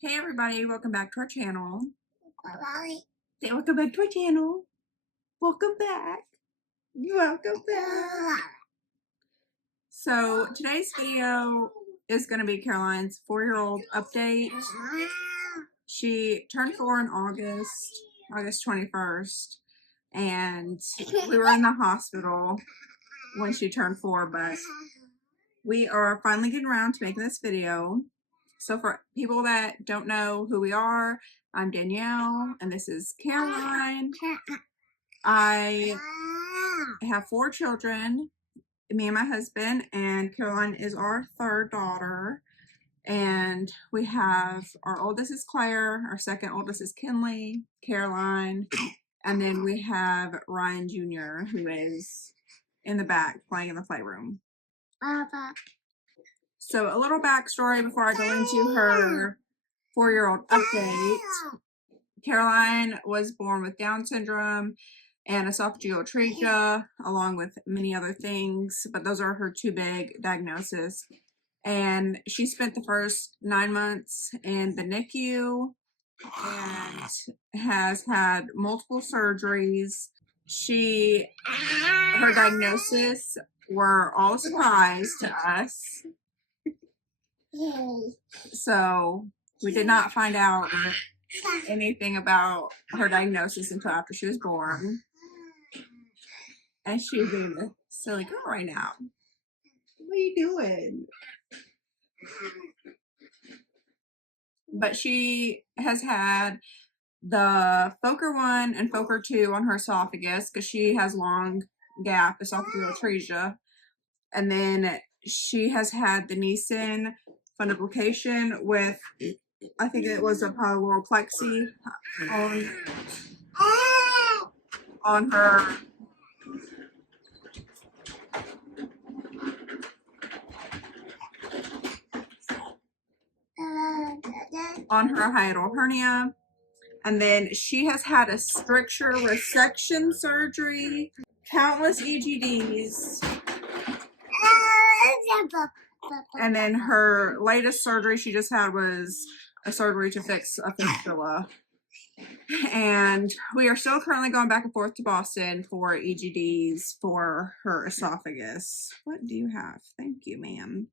Hey everybody, welcome back to our channel. Say welcome back to our channel. Welcome back. Welcome back. So today's video is going to be Karoline's 4-year-old update. She turned 4 in August 21st, and we were in the hospital when she turned 4, but we are finally getting around to making this video. So for people that don't know who we are, I'm Danielle and this is Karoline. I have 4 children, me and my husband, and Karoline is our 3rd daughter. And we have, our oldest is Klaire, our second oldest is Kinley, Karoline, and then we have Ryan Jr., who is in the back playing in the playroom. So a little backstory before I go into her 4-year-old update. Karoline was born with Down syndrome and esophageal atresia, along with many other things, but those are her 2 big diagnoses. And she spent the first 9 months in the NICU and has had multiple surgeries. Her diagnosis were all a surprise to us. So we did not find out anything about her diagnosis until after she was born. And she's being a silly girl right now. What are you doing? But she has had the Foker 1 and Foker 2 on her esophagus because she has long gap esophageal atresia. And then she has had the Nissen Fundoplication with, I think it was a pyloroplexy on her hiatal hernia. And then she has had a stricture resection surgery, countless EGDs, and then her latest surgery she just had was a surgery to fix a fistula. And we are still currently going back and forth to Boston for EGDs for her esophagus. What do you have? Thank you, ma'am.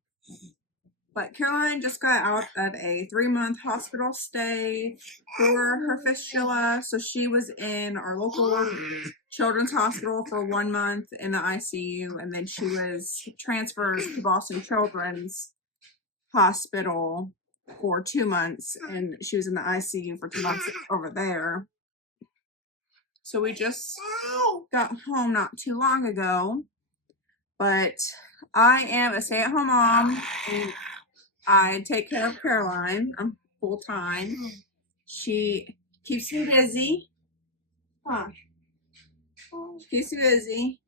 But Karoline just got out of a 3-month hospital stay for her fistula. So she was in our local children's hospital for 1 month in the ICU. And then she was transferred to Boston Children's Hospital for 2 months. And she was in the ICU for 2 months over there. So we just got home not too long ago. But I am a stay-at-home mom. And I take care of Karoline. I'm full-time. She keeps me busy. She keeps me busy.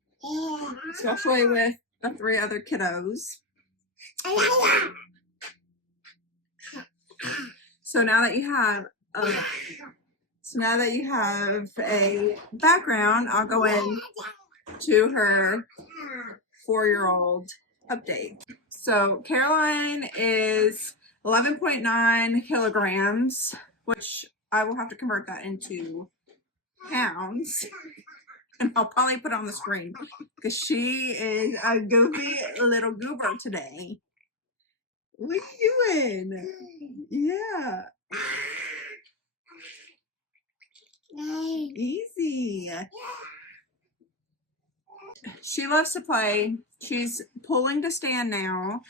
Especially with the 3 other kiddos. So now that you have a background, I'll go in to her 4-year-old update. So Karoline is 11.9 kilograms, which I will have to convert that into pounds. And I'll probably put it on the screen because she is a goofy little goober today. What are you doing? Yeah. Easy. She loves to play. She's pulling to stand now,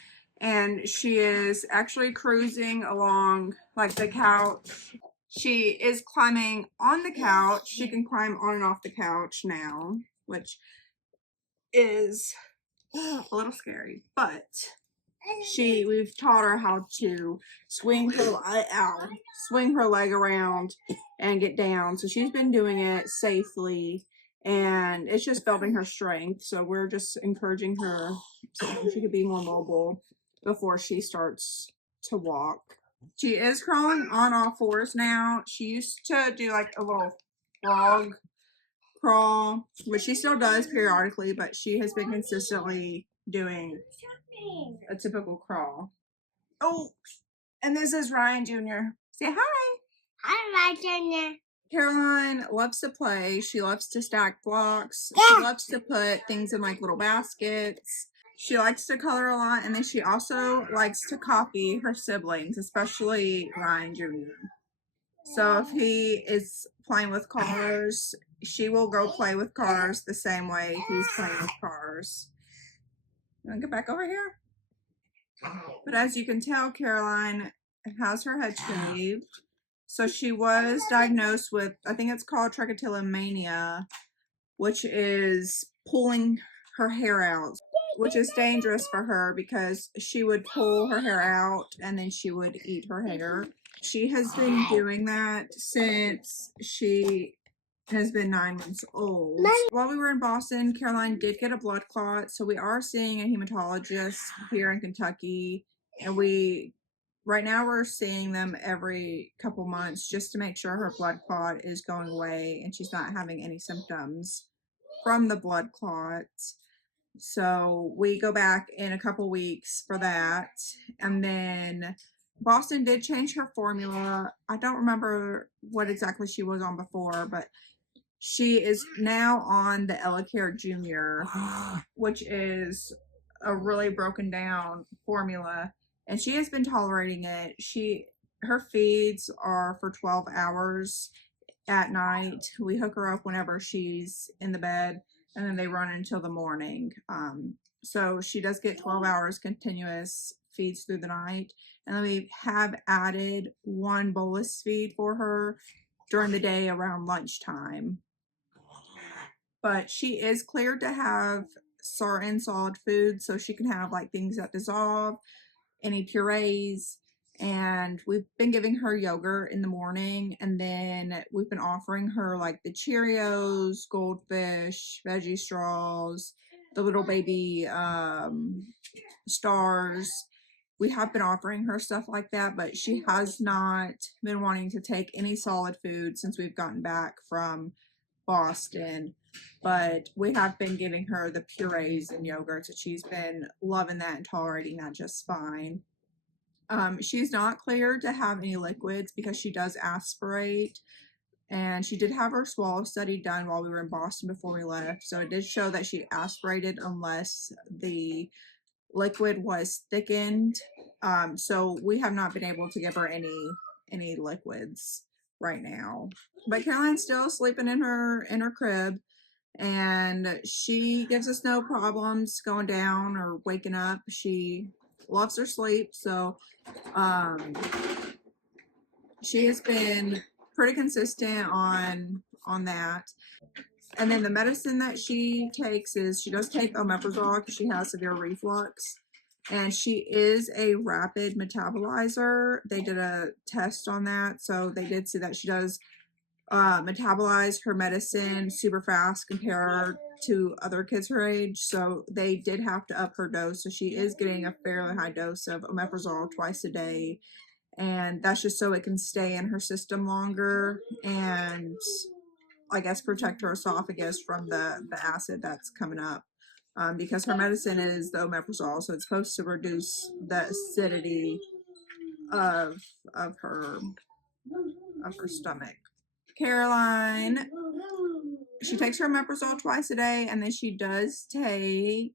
and she is actually cruising along like the couch. She is climbing on the couch. She can climb on and off the couch now, which is a little scary, but we've taught her how to swing her leg around and get down. So she's been doing it safely. And it's just building her strength. So we're just encouraging her so she could be more mobile before she starts to walk. She is crawling on all 4s now. She used to do like a little frog crawl, which she still does periodically, but she has been consistently doing a typical crawl. Oh, and this is Ryan Jr. Say hi. Hi, Roger. Karoline loves to play. She loves to stack blocks. She loves to put things in like little baskets. She likes to color a lot, and then she also likes to copy her siblings, especially Ryan Jr. So if he is playing with cars, she will go play with cars the same way he's playing with cars. You want to get back over here? But as you can tell, Karoline has her head shaved. So she was diagnosed with, I think it's called trichotillomania, which is pulling her hair out, which is dangerous for her because she would pull her hair out and then she would eat her hair. She has been doing that since she has been 9 months old. While we were in Boston, Karoline did get a blood clot, so we are seeing a hematologist here in Kentucky, and right now we're seeing them every couple months just to make sure her blood clot is going away and she's not having any symptoms from the blood clot. So we go back in a couple weeks for that. And then Boston did change her formula. I don't remember what exactly she was on before, but she is now on the EleCare Junior, which is a really broken down formula, and she has been tolerating it. Her feeds are for 12 hours at night. We hook her up whenever she's in the bed, and then they run until the morning. So she does get 12 hours continuous feeds through the night, and then we have added one bolus feed for her during the day around lunchtime. But she is cleared to have certain solid foods, so she can have like things that dissolve, any purees, and we've been giving her yogurt in the morning, and then we've been offering her like the Cheerios, goldfish, veggie straws, the little baby stars. We have been offering her stuff like that, but she has not been wanting to take any solid food since we've gotten back from Boston. But we have been giving her the purees and yogurts, and she's been loving that and tolerating that just fine. She's not cleared to have any liquids because she does aspirate, and she did have her swallow study done while we were in Boston before we left, so it did show that she aspirated unless the liquid was thickened. So we have not been able to give her any liquids right now. But Karoline's still sleeping in her crib, and she gives us no problems going down or waking up. She loves her sleep, so she has been pretty consistent on that. And then the medicine that she takes is, she does take omeprazole because she has severe reflux, and she is a rapid metabolizer. They did a test on that, so they did see that she does metabolize her medicine super fast compared to other kids her age, so they did have to up her dose. So she is getting a fairly high dose of omeprazole twice a day, and that's just so it can stay in her system longer and I guess protect her esophagus from the acid that's coming up, because her medicine is the omeprazole, so it's supposed to reduce the acidity of her stomach. Karoline, she takes her omeprazole twice a day, and then she does take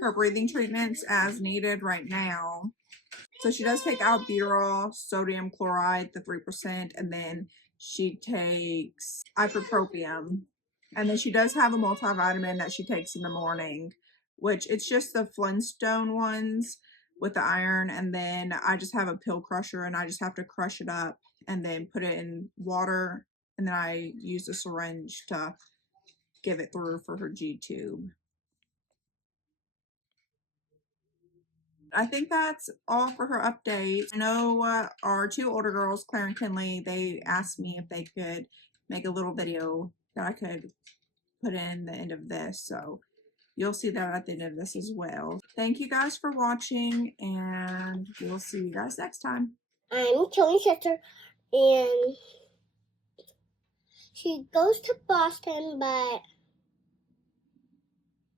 her breathing treatments as needed right now. So she does take albuterol, sodium chloride, the 3%, and then she takes ibuprofen. And then she does have a multivitamin that she takes in the morning, which it's just the Flintstone ones with the iron. And then I just have a pill crusher, and I just have to crush it up and then put it in water. And then I use a syringe to give it through for her G-tube. I think that's all for her update. I know our two older girls, Klaire and Kinley, they asked me if they could make a little video that I could put in the end of this. So you'll see that at the end of this as well. Thank you guys for watching, and we'll see you guys next time. I'm Kelly's sister, and she goes to Boston, but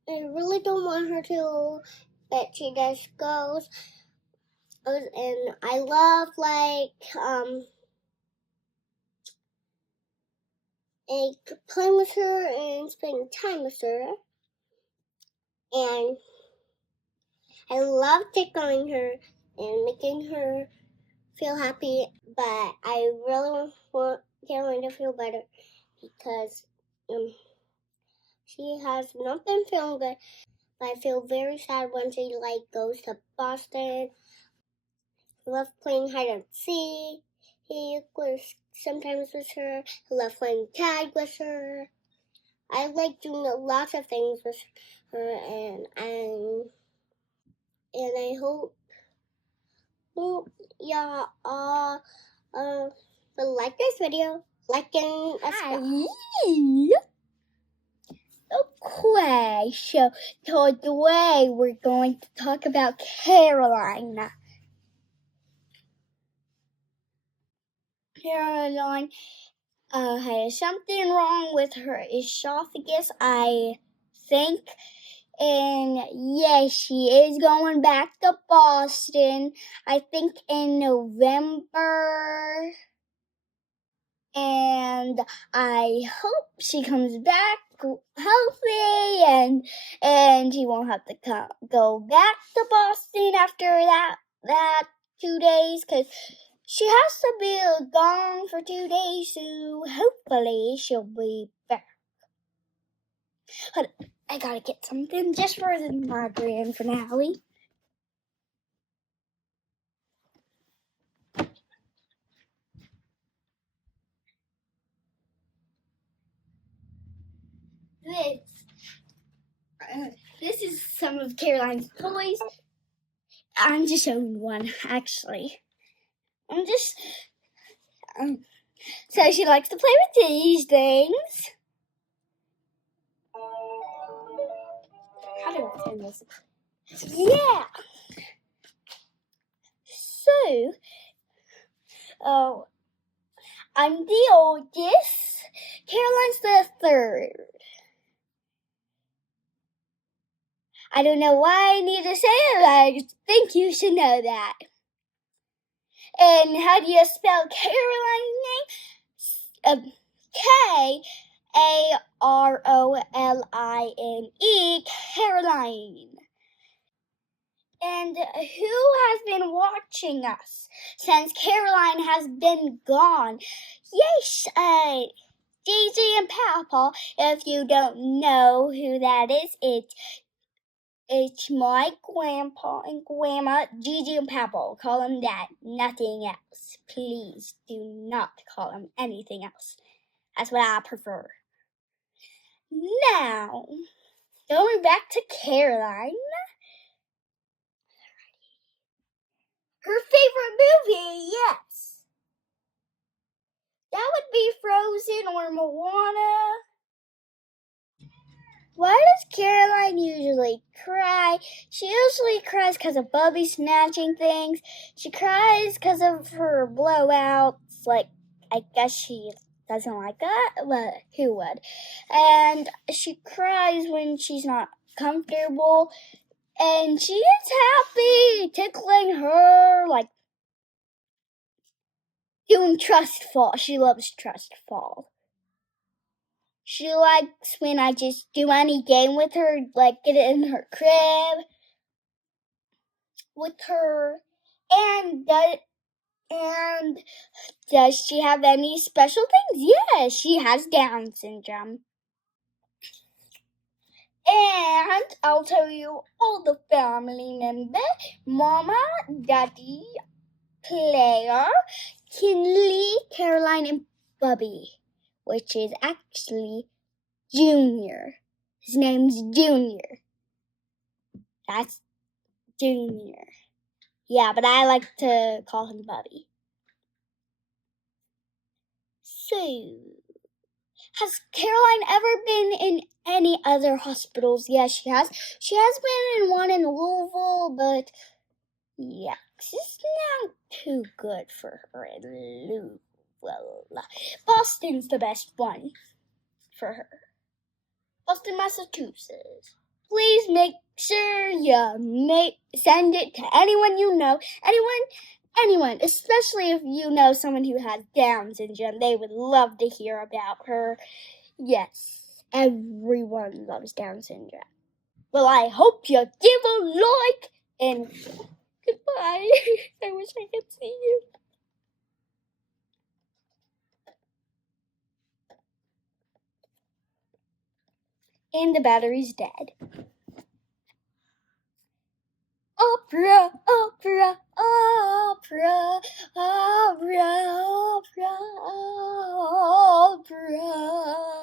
I really don't want her to, but she just goes. And I love, like, and playing with her and spending time with her. And I love tickling her and making her feel happy, but I really want Karoline to feel better because she has not been feeling good. But I feel very sad when she goes to Boston. I love playing hide and seek sometimes with her. I love playing tag with her. I like doing lots of things with her, and I hope y'all all will like this video. Like and Okay, so today we're going to talk about Karoline. Karoline has something wrong with her esophagus, I think. And yes, she is going back to Boston, I think in November. And I hope she comes back healthy and she won't have to go back to Boston after that 2 days, because she has to be gone for 2 days, so hopefully she'll be back. But I gotta get something just for my grand finale. This is some of Karoline's toys. I'm just showing one, actually. So she likes to play with these things. How do I turn this? Yeah. So, I'm the oldest. Karoline's the third. I don't know why I need to say it, but I think you should know that. And how do you spell Karoline's name? Karoline, Karoline. And who has been watching us since Karoline has been gone? Yes, Gigi and Papa. If you don't know who that is, it's my grandpa and grandma, Gigi and Papa. Call them that, nothing else. Please do not call them anything else. That's what I prefer. Now, going back to Karoline. Her favorite movie, yes. That would be Frozen or Moana. Why does Karoline usually cry? She usually cries because of Bubby snatching things. She cries because of her blowouts. I guess she doesn't like that, but who would? And she cries when she's not comfortable. And she is happy tickling her, doing trust fall. She loves trust fall. She likes when I just do any game with her, get in her crib with her. And does she have any special things? Yes, she has Down syndrome. And I'll tell you all the family members: Mama, Daddy, Klaire, Kinley, Karoline, and Bubby, which is actually Junior. His name's Junior. That's Junior. Yeah, but I like to call him Bubby. So, has Karoline ever been in any other hospitals? Yes, she has. She has been in one in Louisville, but yeah, it's not too good for her in Louisville. Boston's the best one for her. Boston, Massachusetts. Please make sure you send it to anyone you know. Anyone anyone, especially if you know someone who has Down syndrome, they would love to hear about her. Yes, everyone loves Down syndrome. Well, I hope you give a like, and goodbye. I wish I could see you. And the battery's dead. Opera, opera, opera, opera, opera, opera.